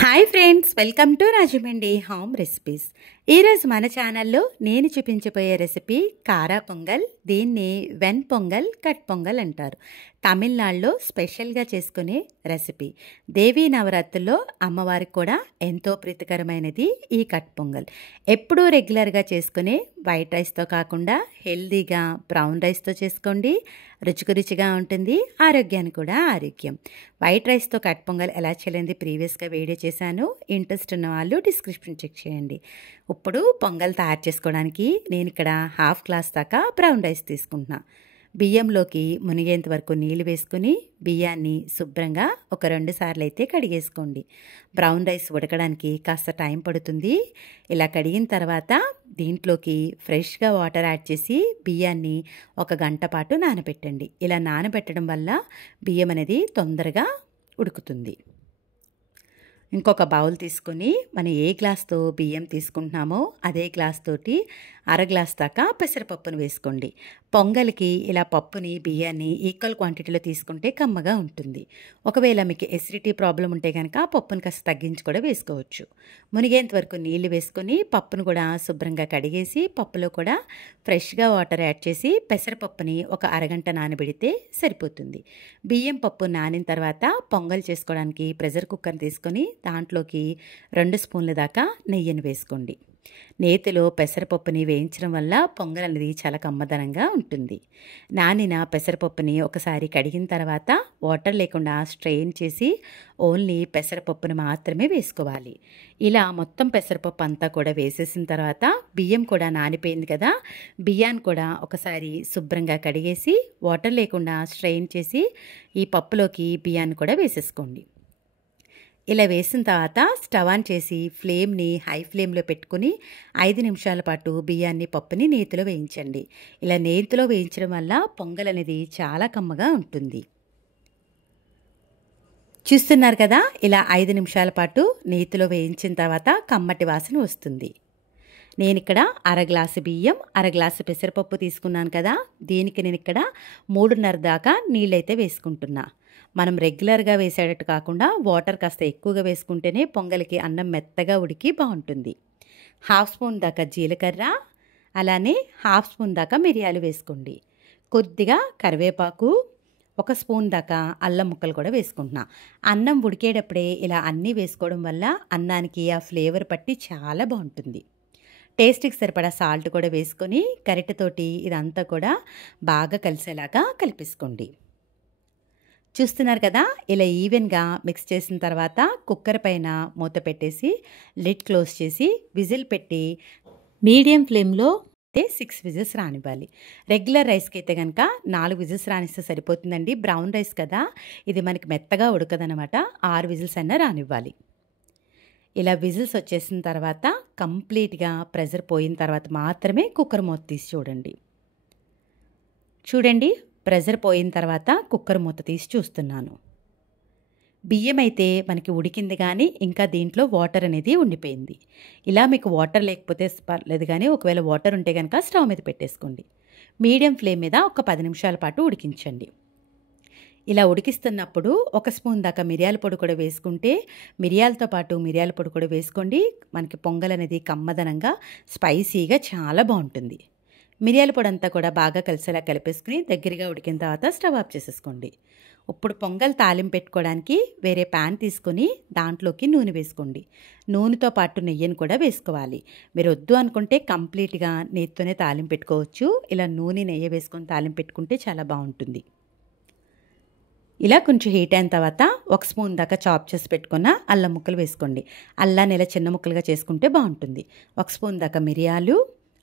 Hi friends, welcome to Rajahmundry home recipes. ఈరోజు మన ఛానల్లో నేను చూపించబోయే రెసిపీ కారా పొంగల్. దీన్ని వెన్ పొంగల్, కట్ పొంగల్ అంటారు. తమిళనాడులో స్పెషల్గా చేసుకునే రెసిపీ. దేవీ నవరాత్రుల్లో అమ్మవారికి కూడా ఎంతో ప్రీతికరమైనది ఈ కట్ పొంగల్. ఎప్పుడూ రెగ్యులర్గా చేసుకునే వైట్ రైస్తో కాకుండా హెల్దీగా బ్రౌన్ రైస్తో చేసుకోండి. రుచిగా ఉంటుంది, ఆరోగ్యానికి కూడా ఆరోగ్యం. వైట్ రైస్తో కట్ పొంగల్ ఎలా చేయాలి ప్రీవియస్గా వీడియో చేశాను. ఇంట్రెస్ట్ ఉన్న వాళ్ళు డిస్క్రిప్షన్ చెక్ చేయండి. ఇప్పుడు పొంగల్ తయారు చేసుకోవడానికి నేను ఇక్కడ హాఫ్ గ్లాస్ దాకా బ్రౌన్ రైస్ తీసుకుంటున్నా. బియ్యంలోకి మునిగేంత వరకు నీళ్ళు వేసుకుని బియ్యాన్ని శుభ్రంగా ఒక 2 సార్లు అయితే కడిగేసుకోండి. బ్రౌన్ రైస్ ఉడకడానికి కాస్త టైం పడుతుంది. ఇలా కడిగిన తర్వాత దీంట్లోకి ఫ్రెష్గా వాటర్ యాడ్ చేసి బియ్యాన్ని 1 గంట పాటు నానబెట్టండి. ఇలా నానబెట్టడం వల్ల బియ్యం అనేది తొందరగా ఉడుకుతుంది. ఇంకొక బౌల్ తీసుకొని మనం ఏ గ్లాస్తో బియ్యం తీసుకుంటున్నామో అదే గ్లాస్ తోటి 1/2 గ్లాస్ దాకా పెసరపప్పును వేసుకోండి. పొంగల్కి ఇలా పప్పుని బియ్యాన్ని ఈక్వల్ క్వాంటిటీలో తీసుకుంటే కమ్మగా ఉంటుంది. ఒకవేళ మీకు ఎసిడిటీ ప్రాబ్లం ఉంటే కనుక పప్పును కాస్త తగ్గించి కూడా వేసుకోవచ్చు. మునిగేంత వరకు నీళ్లు వేసుకొని పప్పును కూడా శుభ్రంగా కడిగేసి పప్పులో కూడా ఫ్రెష్గా వాటర్ యాడ్ చేసి పెసరపప్పుని ఒక అరగంట నానబెడితే సరిపోతుంది. బియ్యం పప్పు నానిన తర్వాత పొంగల్ చేసుకోవడానికి ప్రెషర్ కుక్కర్ తీసుకొని దాంట్లోకి 2 స్పూన్ల దాకా నెయ్యిని వేసుకోండి. నేతిలో పెసరపప్పుని వేయించడం వల్ల పొంగల్ అనేది చాలా కమ్మదనంగా ఉంటుంది. నానిన పెసరపప్పుని ఒకసారి కడిగిన తర్వాత వాటర్ లేకుండా స్ట్రెయిన్ చేసి ఓన్లీ పెసరపప్పుని మాత్రమే వేసుకోవాలి. ఇలా మొత్తం పెసరపప్పు అంతా కూడా వేసేసిన తర్వాత బియ్యం కూడా నానిపోయింది కదా, బియ్యాన్ని కూడా ఒకసారి శుభ్రంగా కడిగేసి వాటర్ లేకుండా స్ట్రెయిన్ చేసి ఈ పప్పులోకి బియ్యాన్ని కూడా వేసేసుకోండి. ఇలా వేసిన తర్వాత స్టవ్ ఆన్ చేసి ఫ్లేమ్ని హై ఫ్లేమ్లో పెట్టుకుని 5 నిమిషాల పాటు బియ్యాన్ని పప్పుని నేతిలో వేయించండి. ఇలా నేతిలో వేయించడం వల్ల పొంగల్ అనేది చాలా కమ్మగా ఉంటుంది. చూస్తున్నారు కదా, ఇలా 5 నిమిషాల పాటు నేతిలో వేయించిన తర్వాత కమ్మటి వాసన వస్తుంది. నేను ఇక్కడ 1/2 గ్లాసు బియ్యం, 1/2 గ్లాసు పెసరపప్పు తీసుకున్నాను కదా, దీనికి నేను ఇక్కడ 3:30 దాకా నీళ్ళైతే వేసుకుంటున్నా. మనం రెగ్యులర్గా వేసేటట్టు కాకుండా వాటర్ కాస్త ఎక్కువగా వేసుకుంటేనే పొంగల్కి అన్నం మెత్తగా ఉడికి బాగుంటుంది. 1/2 స్పూన్ దాకా జీలకర్ర, అలానే 1/2 స్పూన్ దాకా మిరియాలు వేసుకోండి. కొద్దిగా కరివేపాకు, 1 స్పూన్ దాకా అల్లం ముక్కలు కూడా వేసుకుంటున్నా. అన్నం ఉడికేటప్పుడే ఇలా అన్నీ వేసుకోవడం వల్ల అన్నానికి ఆ ఫ్లేవర్ పట్టి చాలా బాగుంటుంది. టేస్ట్కి సరిపడా సాల్ట్ కూడా వేసుకొని గరిటెతోటి ఇదంతా కూడా బాగా కలిసేలాగా కలిపేసుకోండి. చూస్తున్నారు కదా, ఇలా ఈవెన్గా మిక్స్ చేసిన తర్వాత కుక్కర్ పైన మూత పెట్టేసి లిడ్ క్లోజ్ చేసి విజిల్ పెట్టి మీడియం ఫ్లేమ్లో 6 విజిల్స్ రానివ్వాలి. రెగ్యులర్ రైస్కి అయితే కనుక 4 విజిల్స్ రానిస్తే సరిపోతుందండి. బ్రౌన్ రైస్ కదా, ఇది మనకి మెత్తగా ఉడకదనమాట. 6 విజిల్స్ అయినా రానివ్వాలి. ఇలా విజిల్స్ వచ్చేసిన తర్వాత కంప్లీట్గా ప్రెషర్ పోయిన తర్వాత మాత్రమే కుక్కర్ మూత తీసి చూడండి. ప్రెషర్ పోయిన తర్వాత కుక్కర్ మూత తీసి చూస్తున్నాను. బియ్యం అయితే మనకి ఉడికింది కానీ ఇంకా దీంట్లో వాటర్ అనేది ఉండిపోయింది. ఇలా మీకు వాటర్ లేకపోతే పర్లేదు, కానీ ఒకవేళ వాటర్ ఉంటే కనుక స్టవ్ మీద పెట్టేసుకోండి. మీడియం ఫ్లేమ్ మీద ఒక 10 నిమిషాల పాటు ఉడికించండి. ఇలా ఉడికిస్తున్నప్పుడు 1 స్పూన్ దాకా మిరియాల పొడి కూడా వేసుకుంటే, మిరియాలతో పాటు మిరియాల పొడి కూడా వేసుకోండి. మనకి పొంగల్ అనేది కమ్మదనంగా స్పైసీగా చాలా బాగుంటుంది. మిరియాల పొడి అంతా కూడా బాగా కలిసేలా కలిపేసుకుని దగ్గరగా ఉడికిన తర్వాత స్టవ్ ఆఫ్ చేసేసుకోండి. ఇప్పుడు పొంగల్ తాలింపు పెట్టుకోవడానికి వేరే ప్యాన్ తీసుకొని దాంట్లోకి నూనె వేసుకోండి. నూనెతో పాటు నెయ్యిని కూడా వేసుకోవాలి. మీరు వద్దు అనుకుంటే కంప్లీట్గా నెయ్యితోనే తాలింపు పెట్టుకోవచ్చు. ఇలా నూనె నెయ్యి వేసుకొని తాలింపు పెట్టుకుంటే చాలా బాగుంటుంది. ఇలా కొంచెం హీట్ అయిన తర్వాత 1 స్పూన్ దాకా చాప్ చేసి పెట్టుకున్న అల్లం ముక్కలు వేసుకోండి. అల్లాన్ని ఇలా చిన్న ముక్కలుగా చేసుకుంటే బాగుంటుంది. 1 స్పూన్ దాకా మిరియాలు,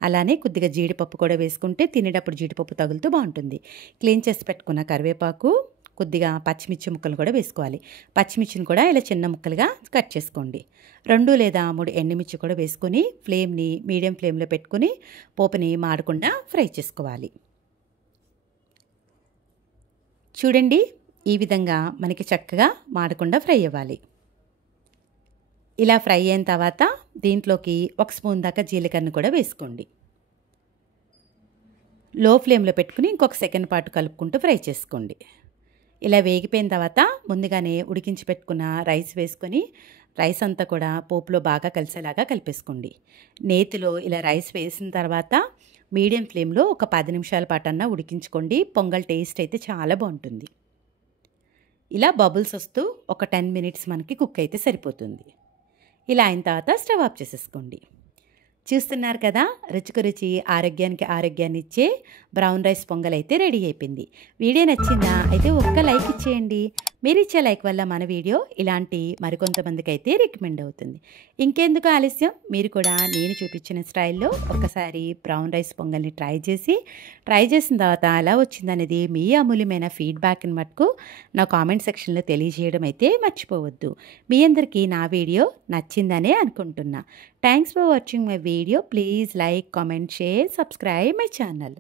అలానే కొద్దిగా జీడిపప్పు కూడా వేసుకుంటే తినేటప్పుడు జీడిపప్పు తగులుతూ బాగుంటుంది. క్లీన్ చేసి పెట్టుకున్న కరివేపాకు, కొద్దిగా పచ్చిమిర్చి ముక్కలు కూడా వేసుకోవాలి. పచ్చిమిర్చిని కూడా ఇలా చిన్న ముక్కలుగా కట్ చేసుకోండి. 2 లేదా 3 ఎండుమిర్చి కూడా వేసుకొని ఫ్లేమ్ని మీడియం ఫ్లేమ్లో పెట్టుకుని పోపుని మాడకుండా ఫ్రై చేసుకోవాలి. చూడండి, ఈ విధంగా మనకి చక్కగా మాడకుండా ఫ్రై అవ్వాలి. ఇలా ఫ్రై అయిన తర్వాత దీంట్లోకి 1 స్పూన్ దాకా జీలకర్రను కూడా వేసుకోండి. లో ఫ్లేమ్లో పెట్టుకుని ఇంకొక సెకండ్ పాటు కలుపుకుంటూ ఫ్రై చేసుకోండి. ఇలా వేగిపోయిన తర్వాత ముందుగానే ఉడికించి పెట్టుకున్న రైస్ వేసుకొని రైస్ అంతా కూడా పోపులో బాగా కలిసేలాగా కలిపేసుకోండి. నేతిలో ఇలా రైస్ వేసిన తర్వాత మీడియం ఫ్లేమ్లో ఒక 10 నిమిషాల పాటన్నా ఉడికించుకోండి. పొంగల్ టేస్ట్ అయితే చాలా బాగుంటుంది. ఇలా బబుల్స్ వస్తూ ఒక 10 మినిట్స్ మనకి కుక్ అయితే సరిపోతుంది. ఇలా అయిన తర్వాత స్టవ్ ఆఫ్ చేసేసుకోండి. చూస్తున్నారు కదా, రుచికి రుచి ఆరోగ్యానికి ఆరోగ్యాన్ని ఇచ్చే బ్రౌన్ రైస్ పొంగల్ అయితే రెడీ అయిపోయింది. వీడియో నచ్చిందా? అయితే ఒక్క లైక్ ఇచ్చేయండి. మీరు ఇచ్చే లైక్ వల్ల మన వీడియో ఇలాంటి మరికొంతమందికి అయితే రికమెండ్ అవుతుంది. ఇంకెందుకు ఆలస్యం, మీరు కూడా నేను చూపించిన స్టైల్లో ఒక్కసారి బ్రౌన్ రైస్ పొంగల్ని ట్రై చేసిన తర్వాత ఎలా వచ్చిందనేది మీ అమూల్యమైన ఫీడ్బ్యాక్ని మటుకు నా కామెంట్ సెక్షన్లో తెలియజేయడం అయితే మర్చిపోవద్దు. మీ అందరికీ నా వీడియో నచ్చిందనే అనుకుంటున్నా. Thanks for watching my video. Please like, comment, share, subscribe my channel.